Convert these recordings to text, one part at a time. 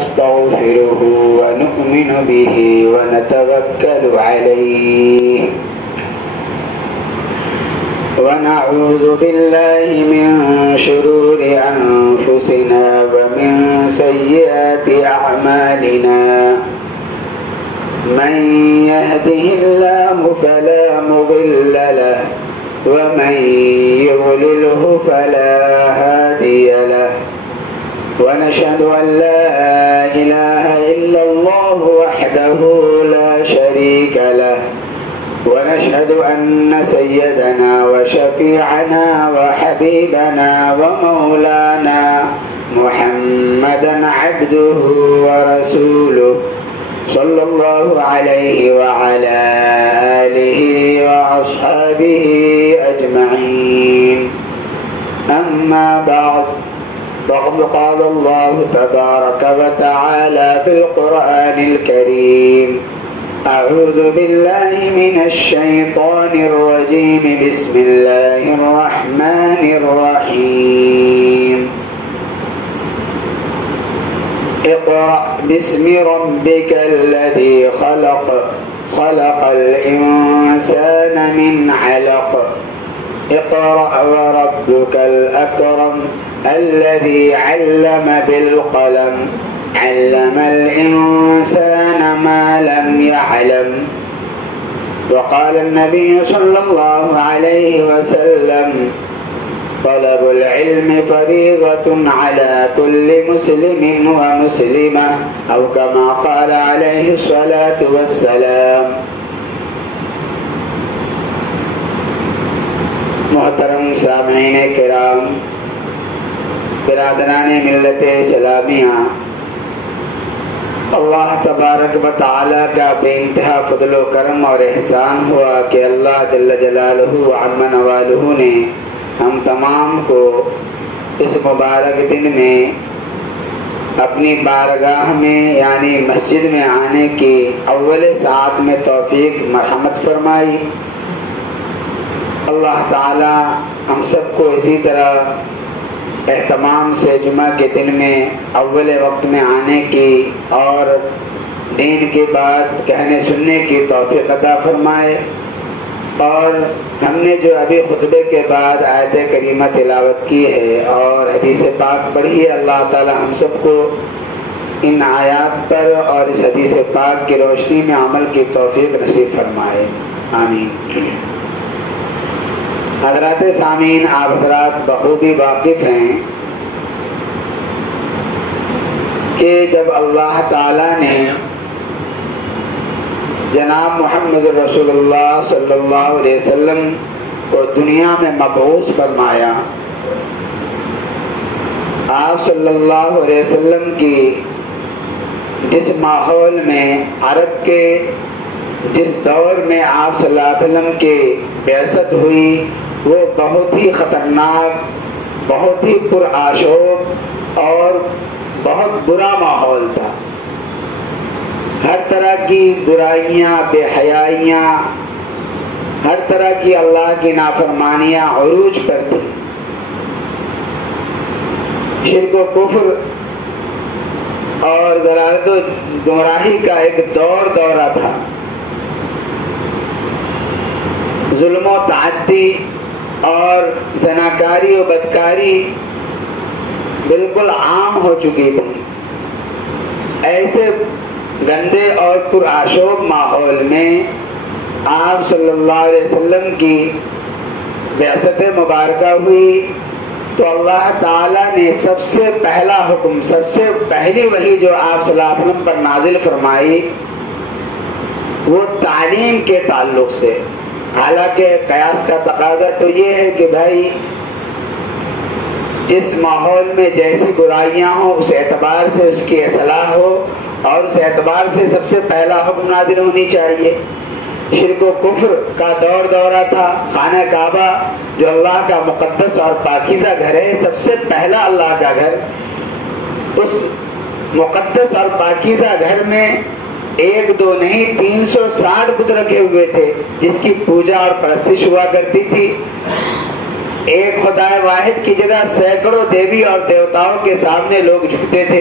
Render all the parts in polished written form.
ونستغفره ونؤمن به ونتوكل عليه ونعوذ بالله من شرور أنفسنا ومن سيئات أعمالنا من يهده الله فلا مضل له ومن يضلله فلا هادي له ونشهد أن لا إله إلا الله وحده لا شريك له ونشهد أن سيدنا وشفيعنا وحبيبنا ومولانا محمدا عبده ورسوله صلى الله عليه وعلى آله وأصحابه أجمعين أما بعد فقد قال الله تبارك وتعالى في القرآن الكريم أعوذ بالله من الشيطان الرجيم بسم الله الرحمن الرحيم اقرأ باسم ربك الذي خلق خلق الإنسان من علق اقرأ وربك الأكرم الذي علم بالقلم علم الإنسان ما لم يعلم وقال النبي صلى الله عليه وسلم طلب العلم فريضة على كل مسلم ومسلمة أو كما قال عليه الصلاة والسلام. محترم سامعین کرام، برادران ملت اسلامیہ، اللہ تبارک و تعالیٰ کا بے انتہا فضل و کرم اور احسان ہوا کہ اللہ جل جلالہ وعم نوالہ نے ہم تمام کو اس مبارک دن میں اپنی بارگاہ میں یعنی مسجد میں آنے کی اول ساعت میں توفیق مرحمت فرمائی. اللہ تعالی ہم سب کو اسی طرح اہتمام سے جمعہ کے دن میں اول وقت میں آنے کی اور دین کے بعد کہنے سننے کی توفیق عطا فرمائے. اور ہم نے جو ابھی خطبے کے بعد آیت کریمہ تلاوت کی ہے اور حدیث پاک پڑھی ہے، اللہ تعالی ہم سب کو ان آیات پر اور اس حدیث پاک کی روشنی میں عمل کی توفیق نصیب فرمائے، آمین. حضرات سامعین، آپ حضرات بخوبی واقف ہیں کہ جب اللہ تعالی نے جناب محمد رسول اللہ صلی اللہ علیہ وسلم کو دنیا میں مبعوث فرمایا، آپ صلی اللہ علیہ وسلم کی جس ماحول میں عرب کے جس دور میں آپ صلی اللہ علیہ وسلم کی بعثت ہوئی وہ بہت ہی خطرناک، بہت ہی پرآشوب اور بہت برا ماحول تھا. ہر طرح کی برائیاں، بے حیائیاں، ہر طرح کی اللہ کی نافرمانیاں عروج پر تھی. شرک و کفر اور ضلالت و گمراہی کا ایک دورہ تھا. ظلم و تعدی اور زناکاری و بدکاری بالکل عام ہو چکی تھی. ایسے گندے اور پرآشوب ماحول میں آپ صلی اللہ علیہ وسلم کی بعثت مبارکہ ہوئی تو اللہ تعالیٰ نے سب سے پہلا حکم، سب سے پہلی وحی جو آپ صلی اللہ علیہ وسلم پر نازل فرمائی وہ تعلیم کے تعلق سے. حالانکہ قیاس کا تقاضا تو یہ ہے کہ بھائی جس ماحول میں جیسی برائیاں ہوں اس اعتبار سے اس کی اصلاح ہو اور اس اعتبار سے سب سے پہلا حکم نازل ہونی چاہیے. شرک و کفر کا دورہ تھا. خانہ کعبہ جو اللہ کا مقدس اور پاکیزہ گھر ہے، سب سے پہلا اللہ کا گھر، اس مقدس اور پاکیزہ گھر میں ایک دو نہیں 360 بت رکھے ہوئے تھے جس کی پوجا اور پرستش ہوا کرتی تھی. ایک خدا واحد کی جگہ سینکڑوں دیوی اور دیوتاؤں کے سامنے لوگ جھکتے تھے.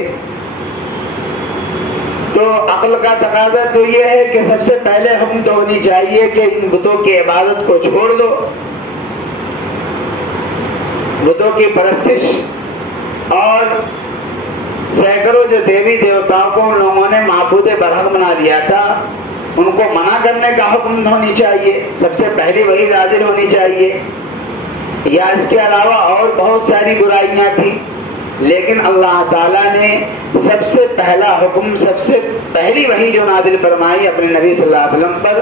تو عقل کا تقاضا تو یہ ہے کہ سب سے پہلے حکم تو ہونی چاہیے کہ ان بتوں کی عبادت کو چھوڑ دو، بتوں کی پرستش، اور سینکڑوں جو دیوی دیوتاؤں کو ان لوگوں نے معبود برحق بنا لیا تھا، ان کو منع کرنے کا حکم ہونی چاہیے، سب سے پہلی وہی نازل ہونی چاہیے۔ یا اس کے علاوہ اور بہت ساری برائیاں تھیں، لیکن اللہ تعالیٰ نے سب سے پہلا حکم، سب سے پہلی وحی جو نازل فرمائی اپنے نبی صلی اللہ علیہ وسلم پر،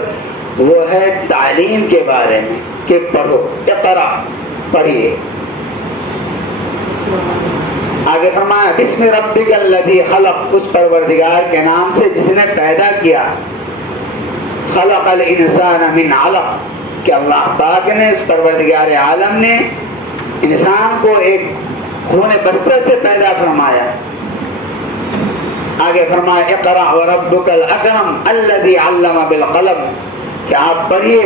وہ ہے تعلیم کے بارے میں کہ پڑھو، اقرا، پڑھیے۔ آگے فرمایا بسم ربک الذی خلق، اس پروردگار کے نام سے جس نے پیدا کیا، خلق الانسان من علق، کہ اللہ پاک نے، اس پروردگار عالم نے انسان کو ایک خون بستر سے پیدا فرمایا۔ آگے فرمایا اقرأ وربک الاکرم الذی علم بالقلم، کہ آپ پڑھیے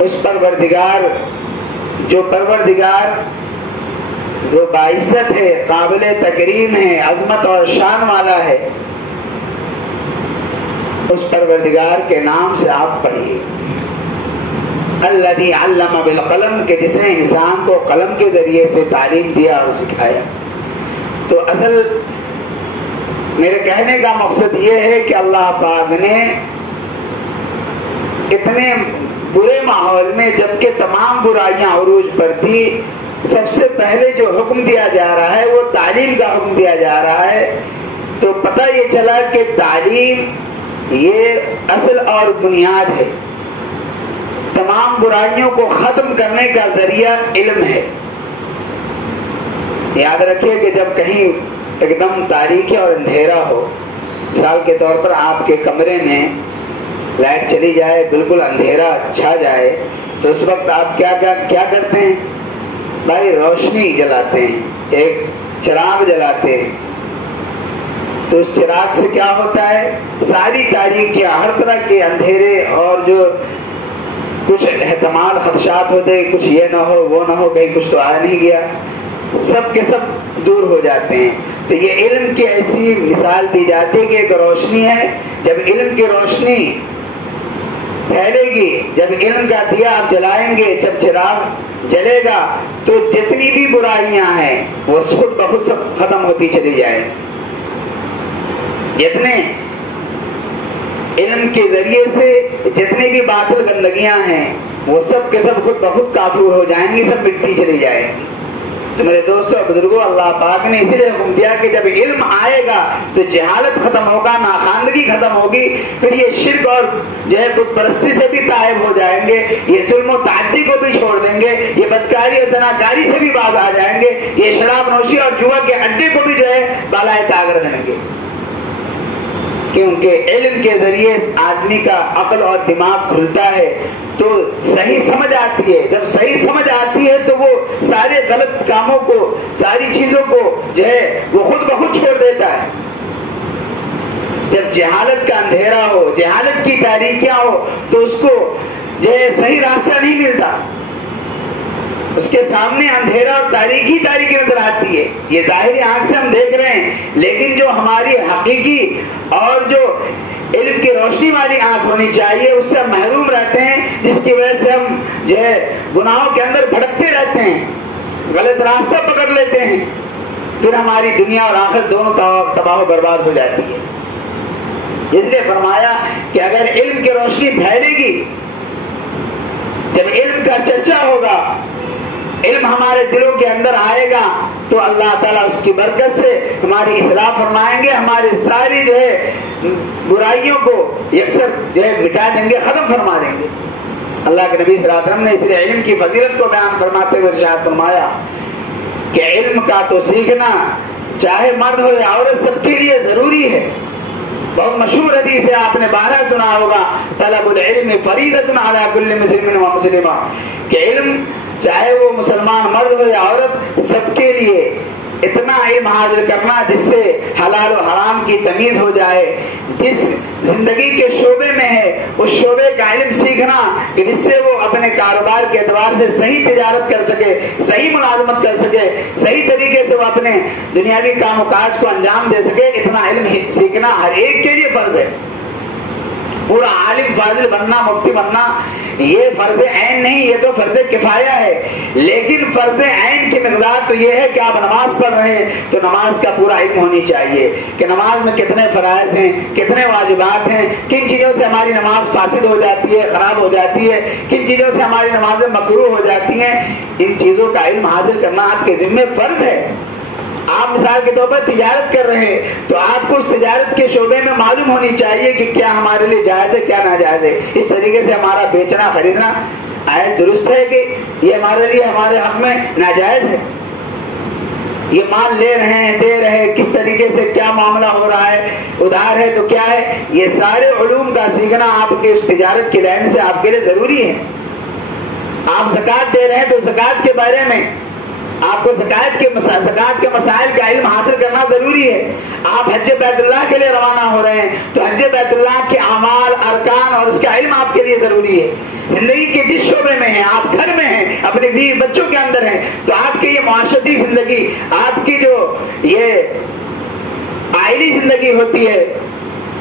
اس پروردگار جو باعزت ہے، قابل تکریم ہے، عظمت اور شان والا ہے، اس پروردگار کے نام سے آپ پڑھیے۔ الذی علم بالقلم، کہ جس نے انسان کو قلم کے ذریعے سے تعلیم دیا اور سکھایا۔ تو اصل میرے کہنے کا مقصد یہ ہے کہ اللہ پاک نے اتنے برے ماحول میں، جبکہ تمام برائیاں عروج پر تھی، سب سے پہلے جو حکم دیا جا رہا ہے وہ تعلیم کا حکم دیا جا رہا ہے۔ تو پتہ یہ چلا کہ تعلیم یہ اصل اور بنیاد ہے، تمام برائیوں کو ختم کرنے کا ذریعہ علم ہے۔ یاد رکھیے کہ جب کہیں ایک دم تاریکی اور اندھیرا ہو، مثال کے طور پر آپ کے کمرے میں لائٹ چلی جائے، بالکل اندھیرا چھا جائے، تو اس وقت آپ کیا کرتے ہیں؟ بھائی روشنی جلاتے ہیں، ایک چراغ جلاتے ہیں۔ تو اس چراغ سے کیا ہوتا ہے؟ ساری تاریکیاں، ہر طرح کے اندھیرے اور جو کچھ احتمال خدشات ہوتے، کچھ یہ نہ ہو وہ نہ ہو، کہیں کچھ تو آ نہیں گیا، سب کے سب دور ہو جاتے ہیں۔ تو یہ علم کی ایسی مثال دی جاتی ہے کہ ایک روشنی ہے، جب علم کی روشنی پھیلے گی، جب علم کا دیا آپ جلائیں گے، جب چراغ جلے گا، تو جتنی بھی برائیاں ہیں وہ خود بخود سب ختم ہوتی چلی جائیں۔ جتنے علم کے ذریعے سے جتنی بھی باطل گندگیاں ہیں وہ سب کے سب خود بخود کافور ہو جائیں گی، سب مٹی چلی جائیں گی۔ تو میرے دوستو اور بزرگوں، اللہ پاک نے اسی لیے حکم دیا کہ جب علم آئے گا تو جہالت ختم ہوگا، ناخواندگی ختم ہوگی، پھر یہ شرک اور جو ہے بت پرستی سے بھی تائب ہو جائیں گے، یہ ظلم و تعدی کو بھی چھوڑ دیں گے، یہ بدکاری اور زناکاری سے بھی باز آ جائیں گے، یہ شراب نوشی اور جوا کے اڈے کو بھی جو ہے بالائے طاق رکھیں گے۔ کیونکہ علم کے ذریعے آدمی کا عقل اور دماغ کھلتا ہے تو صحیح سمجھ آتی ہے، جب صحیح سمجھ آتی ہے تو وہ سارے غلط کاموں کو، ساری چیزوں کو جو ہے وہ خود بخود چھوڑ دیتا ہے۔ جب جہالت کا اندھیرا ہو، جہالت کی تاریکیاں ہو، تو اس کو جو ہے صحیح راستہ نہیں ملتا، اس کے سامنے اندھیرا اور تاریکی نظر آتی ہے، یہ ظاہری آنکھ سے ہم دیکھ رہے ہیں، لیکن جو ہماری حقیقی اور جو علم کی روشنی والی آنکھ ہونی چاہیے اس سے ہم محروم رہتے ہیں، جس کی وجہ سے ہم جو ہے گناہوں کے اندر بھٹکتے رہتے ہیں، غلط راستہ پکڑ لیتے ہیں، پھر ہماری دنیا اور آخرت دونوں تباہ و برباد ہو جاتی ہے۔ اس لیے فرمایا کہ اگر علم کی روشنی پھیلے گی، جب علم کا چرچا ہوگا، علم ہمارے دلوں کے اندر آئے گا، تو اللہ تعالیٰ اس کی برکت سے ہماری اصلاح فرمائیں گے، ہماری ساری جو ہے برائیوں کو یکسر جو ہے مٹا دیں گے، ختم فرما دیں گے۔ اللہ کے نبی صلی اللہ علیہ وسلم نے اس لیے علم کی فضیلت کو بیان فرماتے ہوئے ارشاد فرمایا کہ علم کا تو سیکھنا چاہے مرد ہو یا عورت سب کے لیے ضروری ہے۔ بہت مشہور حدیث ہے، آپ نے بارہ سنا ہوگا، طلب العلم فریضۃ علی کل مسلم و مسلمہ، کہ علم چاہے وہ مسلمان مرد ہو یا عورت سب کے لیے اتنا علم حاصل کرنا جس سے حلال و حرام کی تمیز ہو جائے، جس زندگی کے شعبے میں ہے اس شعبے کا علم سیکھنا کہ جس سے وہ اپنے کاروبار کے اعتبار سے صحیح تجارت کر سکے، صحیح ملازمت کر سکے، صحیح طریقے سے وہ اپنے دنیاوی کام و کاج کو انجام دے سکے، اتنا علم سیکھنا ہر ایک کے لیے فرض ہے۔ پورا عالم فاضل بننا، مفتی بننا یہ فرض عین نہیں، یہ تو فرض کفایہ ہے، لیکن فرض عین کی مقدار تو یہ ہے کہ آپ نماز پڑھ رہے ہیں تو نماز کا پورا علم ہونی چاہیے کہ نماز میں کتنے فرائض ہیں، کتنے واجبات ہیں، کن چیزوں سے ہماری نماز فاسد ہو جاتی ہے، خراب ہو جاتی ہے، کن چیزوں سے ہماری نمازیں مکروہ ہو جاتی ہیں، ان چیزوں کا علم حاصل کرنا آپ کے ذمہ فرض ہے۔ آپ مثال کے طور پر تجارت کر رہے ہیں تو آپ کو اس تجارت کے شعبے میں معلوم ہونی چاہیے کہ کیا ہمارے لیے جائز ہے، کیا ناجائز ہے، اس طریقے سے ہمارا بیچنا خریدنا آئے درست ہے کہ یہ ہمارے لیے ہمارے حق میں ناجائز ہے، یہ مال لے رہے ہیں، دے رہے ہیں، کس طریقے سے کیا معاملہ ہو رہا ہے، ادھار ہے تو کیا ہے، یہ سارے علوم کا سیکھنا آپ کے اس تجارت کی لائن سے آپ کے لیے ضروری ہے۔ آپ زکوٰۃ دے رہے ہیں تو زکوٰۃ کے بارے میں آپ کو زکوٰۃ کے مسائل کا علم حاصل کرنا ضروری ہے۔ آپ حج بیت اللہ کے لیے روانہ ہو رہے ہیں تو حج بیت اللہ کے اعمال، ارکان اور اس کا علم آپ کے لیے ضروری ہے۔ زندگی کے جس شعبے میں ہیں، آپ گھر میں ہیں، اپنے بیوی بچوں کے اندر ہیں، تو آپ کی یہ معاشرتی زندگی، آپ کی جو یہ آئلی زندگی ہوتی ہے،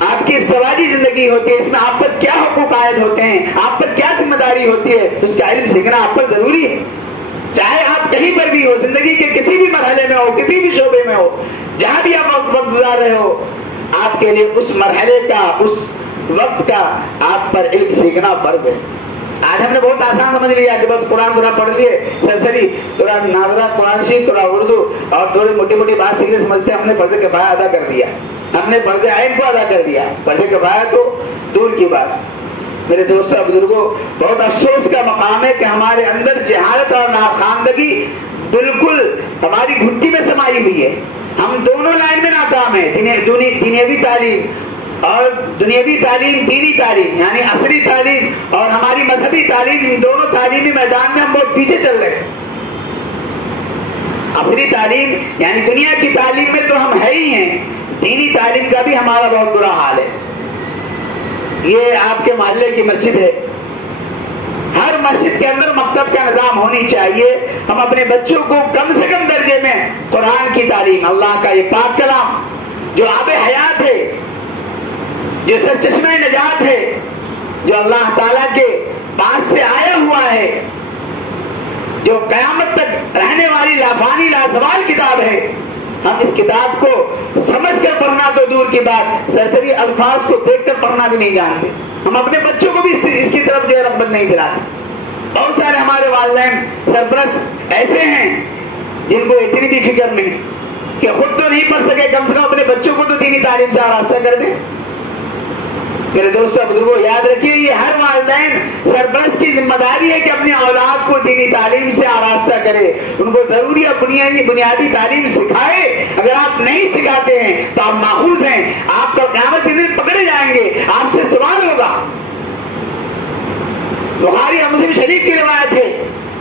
آپ کی سماجی زندگی ہوتی ہے، اس میں آپ پر کیا حقوق عائد ہوتے ہیں، آپ پر کیا ذمہ داری ہوتی ہے، اس کا علم سیکھنا آپ پر ضروری ہے۔ چاہے آپ کہیں پر بھی ہو، زندگی کے کسی بھی مرحلے میں ہو، کسی بھی شعبے میں ہو، جہاں بھی آپ وقت گزار رہے ہو، آپ کے لیے اس مرحلے کا، اس وقت کا آپ پر علم سیکھنا فرض ہے۔ آج ہم نے بہت آسان سمجھ لیا کہ بس قرآن تھوڑا پڑھ لیے، سرسری تھوڑا ناظرہ، قرآن شریف، تھوڑا اردو اور تھوڑی موٹی موٹی بات سیکھنے سمجھتے ہم نے فرض کفایہ ادا کر دیا، ہم نے فرض عین کو ادا کر دیا، فرض کفایہ تو دور کی بات۔ میرے دوستوں بزرگوں، بہت افسوس کا مقام ہے کہ ہمارے اندر جہالت اور ناخواندگی بالکل ہماری گھٹی میں سمائی ہوئی ہے۔ ہم دونوں لائن میں ناکام ہیں، دنیاوی تعلیم اور دنیاوی تعلیم، دینی تعلیم یعنی عصری تعلیم اور ہماری مذہبی تعلیم، ان دونوں تعلیمی میدان میں ہم بہت پیچھے چل رہے ہیں۔ عصری تعلیم یعنی دنیا کی تعلیم میں تو ہم ہے ہی ہیں، دینی تعلیم کا بھی ہمارا بہت برا حال ہے۔ یہ آپ کے محلے کی مسجد ہے، ہر مسجد کے اندر مکتب کا نظام ہونی چاہیے۔ ہم اپنے بچوں کو کم سے کم درجے میں قرآن کی تعلیم، اللہ کا یہ پاک کلام جو آب حیات ہے، جو سرچشمہ نجات ہے، جو اللہ تعالیٰ کے پاس سے آیا ہوا ہے، جو قیامت تک رہنے والی لافانی لازوال کتاب ہے، ہم اس کتاب کو سمجھ کر پڑھنا تو دور کی بات، سرسری الفاظ کو دیکھ کر پڑھنا بھی نہیں جانتے۔ ہم اپنے بچوں کو بھی اس کی طرف جو ہے رغبت نہیں دلاتے۔ بہت سارے ہمارے والدین سرپرست ایسے ہیں جن کو اتنی بھی فکر نہیں کہ خود تو نہیں پڑھ سکے، کم سے کم اپنے بچوں کو تو دینی تعلیم سے آراستہ کر دیں۔ میرے دوستوں بزرگوں، یاد رکھیے یہ ہر والدین سرپرست کی ذمہ داری ہے کہ اپنی اولاد کو دینی تعلیم سے آراستہ کرے، ان کو ضروری بنیادی تعلیم سکھائے۔ اگر آپ نہیں سکھاتے ہیں تو آپ ماخوذ ہیں، آپ کا قیامت کے دن پکڑے جائیں گے، آپ سے سوال ہوگا۔ بخاری اور مسلم شریف کی روایت ہے،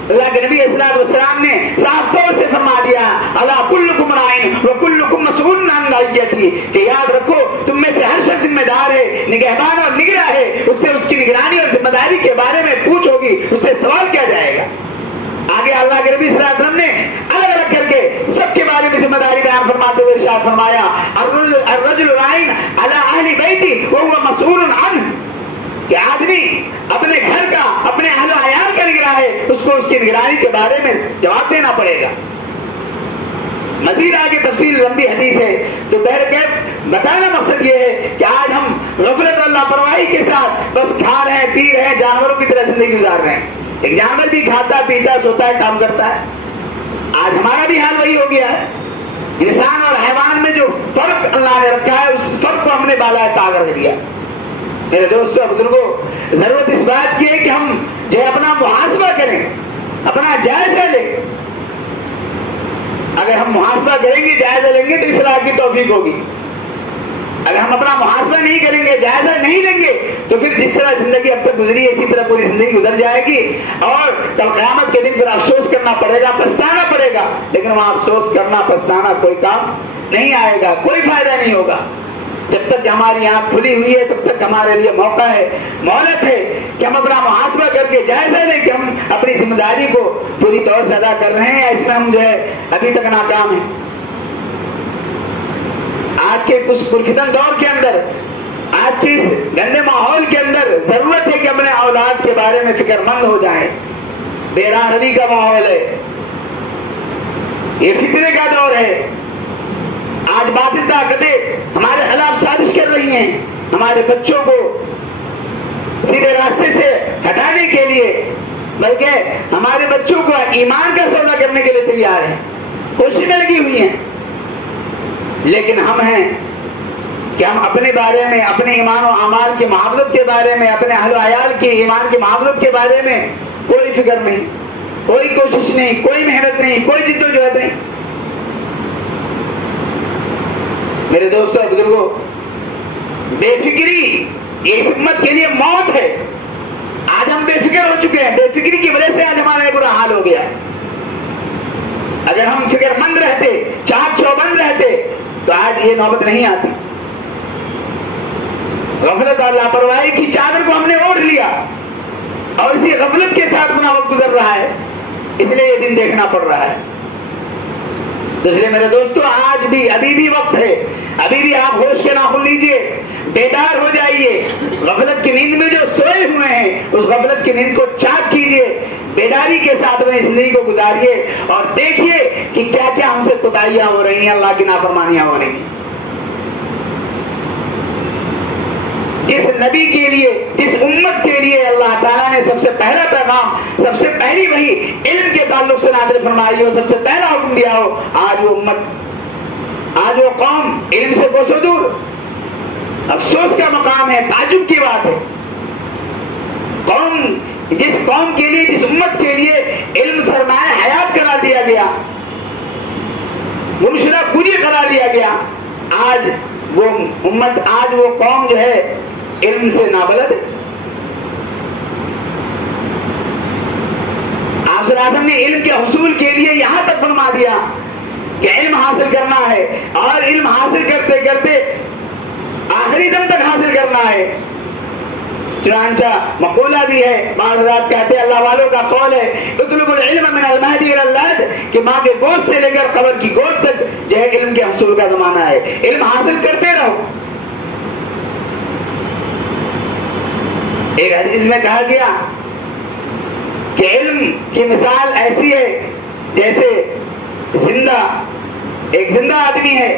اللہ کے نبی صلی اللہ علیہ وسلم نے صاف طور سے فرما دیا، الا کلکم راعٍ وکلکم مسئول عن رعیتہ، کہ یاد رکھو تم میں سے ہر شخص ذمہ دار ہے، نگہبان اور نگراں ہے، اس سے اس کی نگرانی اور ذمہ داری کے بارے میں پوچھ ہوگی، اس سے سوال کیا جائے گا۔ آگے اللہ کے نبی صلی اللہ علیہ وسلم نے الگ الگ کر کے سب کے بارے میں ذمہ داری بیان فرماتے ہوئے ارشاد فرمایا، الرجل راعٍ علی اہل بیتہ وہو مسئول عنہ، کہ آدمی اپنے گھر کا، اپنے اہل و عیال کا نگراں ہے، اس کو اس کی نگرانی کے بارے میں جواب دینا پڑے گا۔ مزید آگے تفصیل لمبی حدیث ہے، تو بہرکیف بتانا مقصد یہ ہے کہ آج ہم غفلت اور لاپرواہی کے ساتھ بس کھا رہے ہیں، پی رہے ہیں، جانوروں کی طرح زندگی گزار رہے ہیں۔ ایک جانور بھی کھاتا، پیتا، سوتا ہے، کام کرتا ہے۔ آج ہمارا بھی حال وہی ہو گیا ہے۔ انسان اور حیوان میں جو فرق اللہ نے رکھا ہے، اس فرق کو ہم نے بالائے طاق رکھ دیا۔ میرے دوستوں بزرگوں، ضرورت اس بات کی ہے کہ ہم جو اپنا محاسبہ کریں، اپنا جائزہ لیں۔ اگر ہم محاسبہ کریں گے، جائزہ لیں گے تو اصلاح کی توفیق ہوگی۔ اگر ہم اپنا محاسبہ نہیں کریں گے، جائزہ نہیں لیں گے تو پھر جس طرح زندگی اب تک گزری ہے اسی طرح پوری زندگی گزر جائے گی، اور کل قیامت کے دن پھر افسوس کرنا پڑے گا، پچھتانا پڑے گا، لیکن وہاں افسوس کرنا پچھتانا کوئی کام نہیں آئے گا، کوئی فائدہ نہیں ہوگا۔ جب تک ہماری آنکھ کھلی ہوئی ہے تب تک ہمارے لیے موقع ہے، مہلت ہے کہ ہم اپنا محاسبہ کر کے جائزہ لیں کہ ہم اپنی ذمہ داری کو پوری طور سے ادا کر رہے ہیں یا اس میں ہم جو ہے ابھی تک ناکام ہیں۔ آج کے اس پرفتن دور کے اندر، آج کے اس گندے ماحول کے اندر ضرورت ہے کہ اپنے اولاد کے بارے میں فکر مند ہو جائیں۔ بے راہبی کا ماحول ہے، یہ فتنے کا دور ہے۔ آج باطل طاقتیں ہمارے خلاف سازش کر رہی ہیں، ہمارے بچوں کو سیدھے راستے سے ہٹانے کے لیے، بلکہ ہمارے بچوں کو ایمان کا سودا کرنے کے لیے تیار ہیں، کوششیں لگی ہوئی ہیں۔ لیکن ہم ہیں کہ ہم اپنے بارے میں، اپنے ایمان و اعمال کی محافظت کے بارے میں، اپنے اہل و عیال کی ایمان کی محافظت کے بارے میں کوئی فکر نہیں، کوئی کوشش نہیں، کوئی محنت نہیں، کوئی جدوجہد نہیں۔ میرے دوستوں اور بزرگوں، بے فکری یہ اس امت کے لیے موت ہے۔ آج ہم بے فکر ہو چکے ہیں، بے فکری کی وجہ سے آج ہمارا یہ برا حال ہو گیا۔ اگر ہم فکر مند رہتے، چاق چوبند رہتے تو آج یہ نوبت نہیں آتی۔ غفلت اور لاپرواہی کی چادر کو ہم نے اوڑھ لیا اور اسی غفلت کے ساتھ اپنا وقت گزر رہا ہے، اس لیے یہ دن دیکھنا پڑ رہا ہے۔ تو اس لیے میرے دوستو، آج بھی ابھی بھی وقت ہے، ابھی بھی آپ ہوش کے ناخن لیجئے، بیدار ہو جائیے، غفلت کی نیند میں جو سوئے ہوئے ہیں اس غفلت کی نیند کو چاک کیجئے، بیداری کے ساتھ اپنی زندگی کو گزاریے اور دیکھیے کہ کیا کیا ہم سے کوتاہیاں ہو رہی ہیں، اللہ کی نافرمانیاں ہو رہی ہیں۔ اس نبی کے لیے، اس امت کے لیے اللہ تعالیٰ نے سب سے پہلا پیغام، سب سے پہلی وحی علم کے تعلق سے نازل فرمائی ہو، سب سے پہلا حکم دیا ہو۔ آج وہ امت، آج وہ قوم علم سے کوسوں دور۔ افسوس کا مقام ہے، تعجب کی بات ہے، جس قوم کے لیے، جس امت کے لیے علم سرمایہ حیات قرار دیا گیا، منشرہ پوری قرار دیا گیا، آج وہ امت، آج وہ قوم جو ہے علم سے نابلد۔ آپ صلی اللہ علیہ وسلم نے علم کے حصول کے لیے یہاں تک فرما دیا کہ علم حاصل کرنا ہے اور علم حاصل کرتے کرتے آخری دم تک حاصل کرنا ہے۔ چنانچہ مقولہ بھی ہے، بعض حضرات کہتے ہیں، اللہ والوں کا قول ہے، اطلب العلم من المہد الی اللحد، کہ ماں کے گود سے لے کر قبر کی گود تک جو ہے علم کے حصول کا زمانہ ہے، علم حاصل کرتے رہو۔ ایک حدیث میں کہا گیا کہ علم کی مثال ایسی ہے جیسے ایک زندہ آدمی ہے،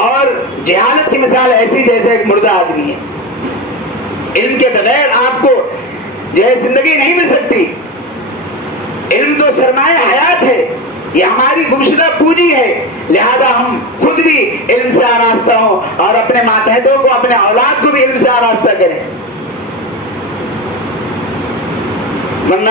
اور جہالت کی مثال ایسی جیسے ایک مردہ آدمی ہے۔ علم کے بغیر آپ کو جو ہے زندگی نہیں مل سکتی۔ علم تو سرمایہ حیات ہے، یہ ہماری گمشدہ پونجی ہے، لہذا ہم خود بھی علم سے آراستہ ہوں اور اپنے ماتحتوں کو، اپنے اولاد کو بھی علم سے آراستہ کریں۔ ورنہ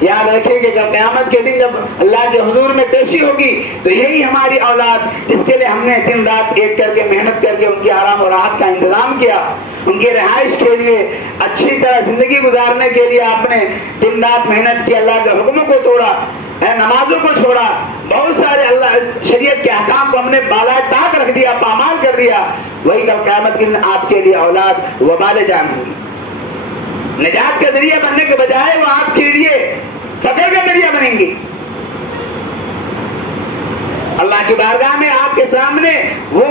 یاد رکھیں کہ جب قیامت کے دن جب اللہ کے حضور میں پیشی ہوگی تو یہی ہماری اولاد، جس کے لیے ہم نے دن رات ایک کر کے محنت کر کے ان کی آرام اور راحت کا انتظام کیا، ان کی رہائش کے لیے، اچھی طرح زندگی گزارنے کے لیے آپ نے دن رات محنت کی، اللہ کے حکموں کو توڑا، نمازوں کو چھوڑا، بہت سارے اللہ شریعت کے احکام کو ہم نے بالائے طاق رکھ دیا، پامال کر دیا، وہی کل قیامت کے دن آپ کے لیے اولاد وبال جان ہوگی۔ نجات کا ذریعہ بننے کے بجائے وہ آپ کے لیے فقر کا ذریعہ بنیں گی۔ اللہ کی بارگاہ میں آپ کے سامنے وہ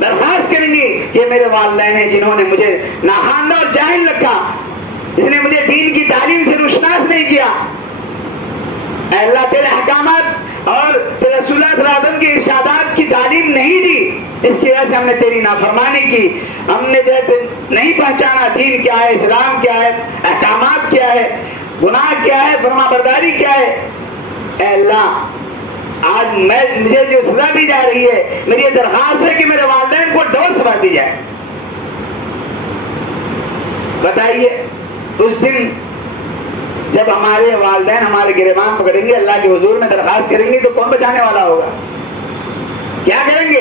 درخواست کریں گی کہ میرے والدین ہیں جنہوں نے مجھے ناخواندہ اور جاہل رکھا، اس نے مجھے دین کی تعلیم سے روشناس نہیں کیا، اے اللہ تیرے احکامات اور تیرے رسول اللہ صلی اللہ علیہ وسلم کی ارشادات کی تعلیم نہیں دی، جس کی وجہ سے ہم نے تیری نافرمانی کی، ہم نے جو ہے نہیں پہچانا دین کیا ہے، اسلام کیا ہے، احکامات کیا ہے، گناہ کیا ہے، فرما برداری کیا ہے۔ اے اللہ، آج مجھے جو سزا دی جا رہی ہے، میری یہ درخواست ہے کہ میرے والدین کو ڈبل سزا دی جائے۔ بتائیے اس دن جب ہمارے والدین ہمارے گریبان پکڑیں گے، اللہ کے حضور میں درخواست کریں گے، تو کون بچانے والا ہوگا؟ کیا کریں گے؟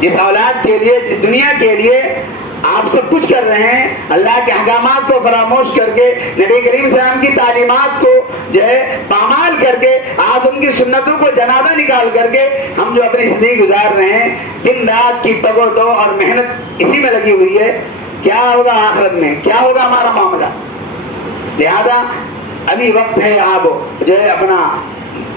جس اولاد کے لیے، جس دنیا کے لیے آپ سب کچھ کر رہے ہیں اللہ کے احکامات کو فراموش کر کے، نبی کریم صلی اللہ علیہ وسلم کی تعلیمات کو جو ہے پامال کر کے، آج ان کی سنتوں کو جنازہ نکال کر کے ہم جو اپنی زندگی گزار رہے ہیں، دن رات کی تگ و دو اور محنت اسی میں لگی ہوئی ہے، کیا ہوگا آخرت میں، کیا ہوگا ہمارا معاملہ؟ لہذا ابھی وقت ہے، آپ جو ہے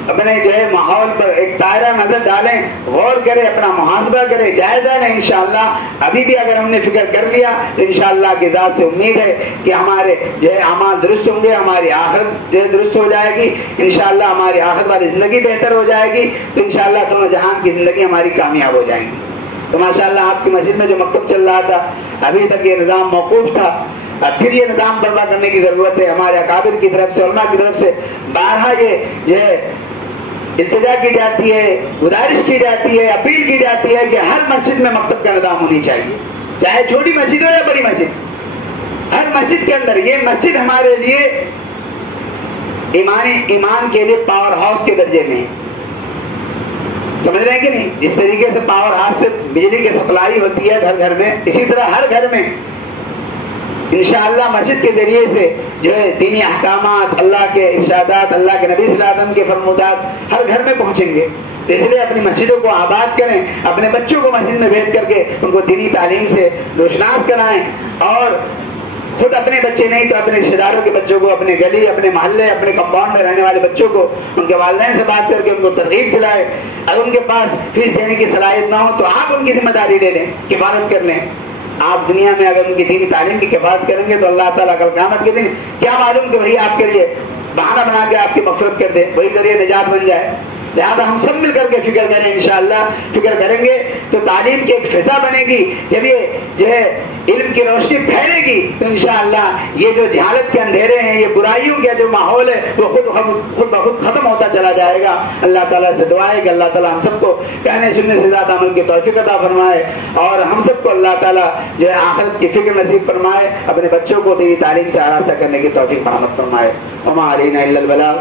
اپنے جو ہے ماحول پر ایک دائرہ نظر ڈالیں، غور کریں، اپنا محاسبہ کریں، جائزہ لیں انشاءاللہ۔ ابھی بھی اگر ہم نے فکر کر لیا تو انشاءاللہ کی ذات سے امید ہے کہ ہمارے جو ہے اعمال درست ہوں گے، ہماری آخرت جو ہے درست ہو جائے گی انشاءاللہ، ہماری آخرت والی زندگی بہتر ہو جائے گی، تو انشاءاللہ دونوں جہان کی زندگی ہماری کامیاب ہو جائیں گی۔ تو ماشاءاللہ آپ کی مسجد میں جو مکتب چل رہا تھا، ابھی تک یہ نظام موقوف تھا، اب پھر یہ نظام برپا کرنے کی ضرورت ہے، ہمارے اکابر کی طرف سے، علماء کی طرف سے بارہا یہ التجا کی جاتی ہے، گزارش کی جاتی ہے، اپیل کی جاتی ہے کہ ہر مسجد میں مکتب کا نظام ہونی چاہیے، چاہے چھوٹی مسجد ہو یا بڑی مسجد، ہر مسجد کے اندر۔ یہ مسجد ہمارے لیے ایمان کے لیے پاور ہاؤس کے درجے میں، سمجھ رہے ہیں کہ نہیں؟ جس طریقے سے پاور ہاؤس سے بجلی کی سپلائی ہوتی ہے گھر گھر میں، اسی طرح ہر گھر میں انشاءاللہ مسجد کے ذریعے سے جو ہے دینی احکامات، اللہ کے ارشادات، اللہ کے نبی صلی اللہ علیہ وسلم کے فرمودات ہر گھر میں پہنچیں گے۔ اس لیے اپنی مسجدوں کو آباد کریں، اپنے بچوں کو مسجد میں بھیج کر کے ان کو دینی تعلیم سے روشناس کرائیں، اور خود اپنے بچے نہیں تو اپنے رشتے داروں کے بچوں کو، اپنے گلی، اپنے محلے، اپنے کمپاؤنڈ میں رہنے والے بچوں کو ان کے والدین سے بات کر کے ان کو ترغیب دلائے۔ اگر ان کے پاس فیس دینے کی صلاحیت نہ ہو تو آپ ان کی ذمہ داری لے لیں، کفالت کر لیں۔ آپ دنیا میں اگر ان کی دینی تعلیم کی کفالت کریں گے تو اللہ تعالیٰ کل قیامت کے دن کیا معلوم کہ وہی آپ کے لیے بہانہ بنا کے آپ کی مغفرت کر دے، وہی ذریعہ نجات بن جائے۔ لہذا ہم سب مل کر کے فکر کریں، انشاءاللہ فکر کریں گے تو تعلیم کی ایک فضا بنے گی۔ جب یہ جو ہے علم کی روشنی پھیلے گی تو انشاءاللہ یہ جو جہالت کے اندھیرے ہیں، یہ برائیوں کا جو ماحول ہے وہ خود بخود ختم ہوتا چلا جائے گا۔ اللہ تعالیٰ سے دعا ہے کہ اللہ تعالیٰ ہم سب کو کہنے سننے سے زیادہ عمل کی توفیق عطا فرمائے، اور ہم سب کو اللہ تعالیٰ جو ہے آخرت کی فکر نصیب فرمائے، اپنے بچوں کو دینی تعلیم سے آراستہ کرنے کی توفیق فراہم فرمائے۔ وما علینا الا البلاغ۔